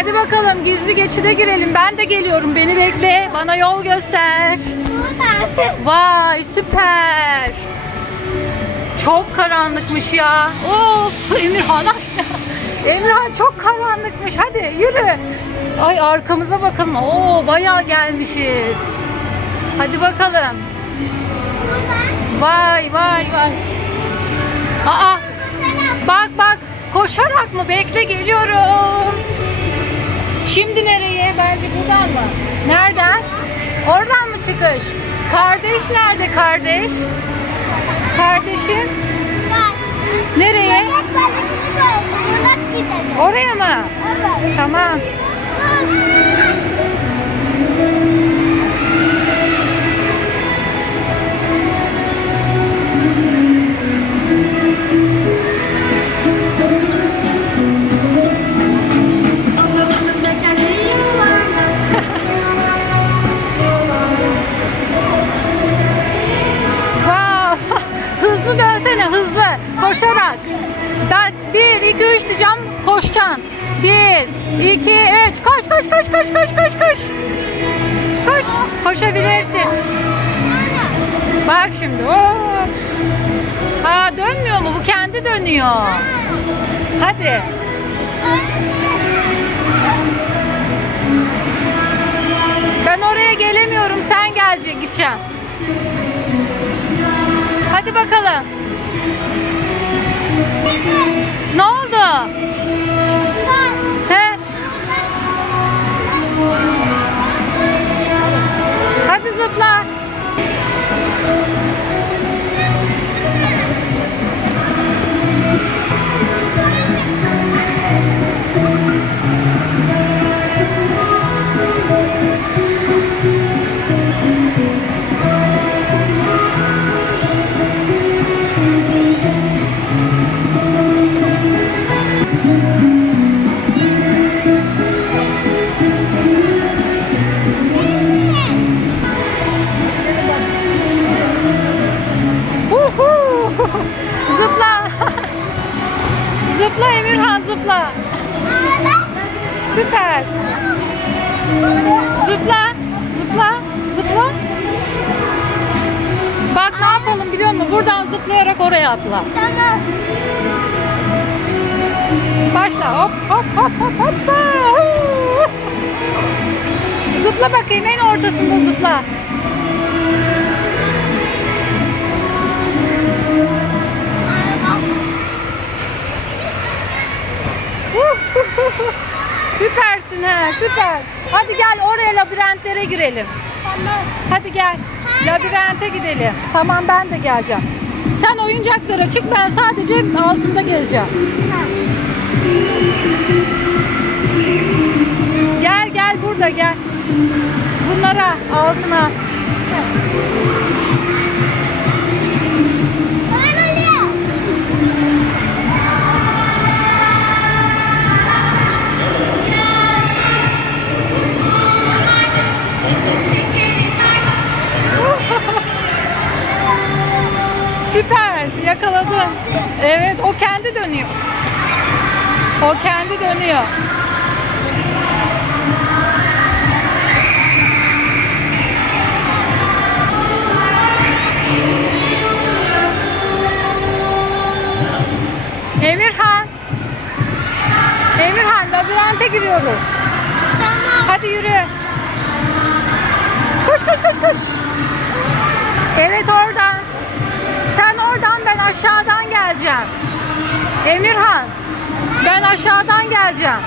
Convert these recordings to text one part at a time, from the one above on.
Hadi bakalım gizli geçide girelim. Ben de geliyorum. Beni bekle. Bana yol göster. Vay süper. Çok karanlıkmış ya. Of Emirhan. Emirhan çok karanlıkmış. Hadi yürü. Ay arkamıza bakalım. Oo bayağı gelmişiz. Hadi bakalım. Vay vay vay. Aa bak bak koşarak mı? Bekle geliyorum. Şimdi nereye? Bence buradan mı? Nereden? Oradan mı çıkış? Kardeş nerede kardeş? Kardeşim nereye? Oraya mı? Tamam. Koşarak. Ben 1, 2, 3 diyeceğim. Koşacaksın. 1, 2, 3. Koş koş koş koş koş koş koş. Koş. Koşabilirsin. Bak şimdi. Oo. Aa dönmüyor mu? Bu kendi dönüyor. Hadi. Ben oraya gelemiyorum. Sen geleceksin, gideceksin. Hadi bakalım. Ne oldu? Zıpla. Süper. Zıpla. Zıpla. Zıpla. Bak ne yapalım biliyor musun? Buradan zıplayarak oraya atla. Başla. Hop hop hop hop. Huu. Zıpla bakayım en ortasında zıpla. Hadi gel oraya labirentlere girelim. Hadi gel. Labirente gidelim. Tamam ben de geleceğim. Sen oyuncaklara çık ben sadece altında gezeceğim. Gel gel burada gel. Bunlara altına. Evet o kendi dönüyor. O kendi dönüyor. Emirhan. Emirhan labirente giriyoruz. Hadi yürü. Koş koş koş koş. Evet oradan. Aşağıdan geleceğim. Emirhan. Ben aşağıdan geleceğim.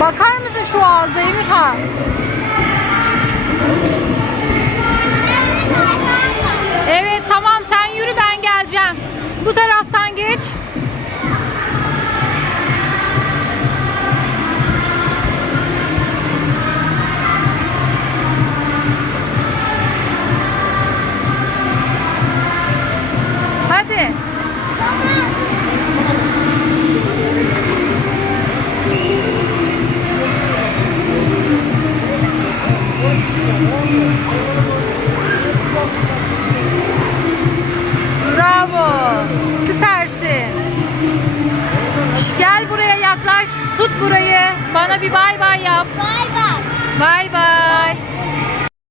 Bakar mısın şu ağızda Emirhan? Evet tamam sen yürü ben geleceğim. Bu taraftan bir bay bay yap.